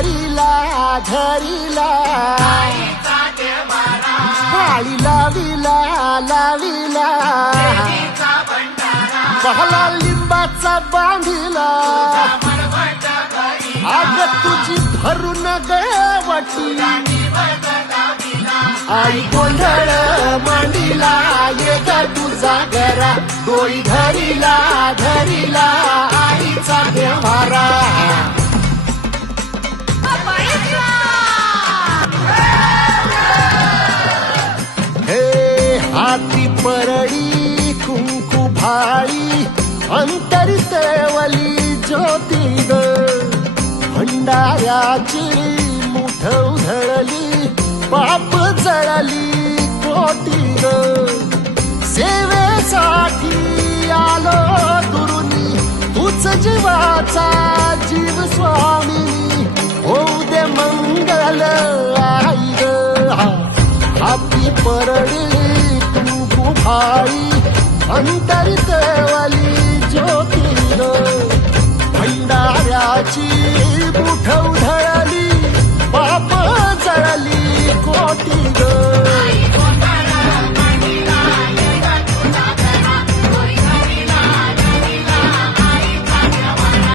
धरिला धरिला पाळी लाविला लाविला पहला लिंबाचा बांधिला आग तुझी भरून गवटी आई गोंधळ मांडीला ये ग तुझा घरा डोई धरिला धरिला आईचा देवारा हे हाती परडी कुंकू भाळी अंतरितवली ज्योती ग भंडाऱ्याची मुठ उधळली पाप जळली कोटी ग सेवेसाठी आलो दुरुनी तूच जीवाचा जीव स्वामी होऊ दे मंगल आई ग हाती परडी कुंकू भाळी अंतरितवली ज्योती ग भंडाऱ्याची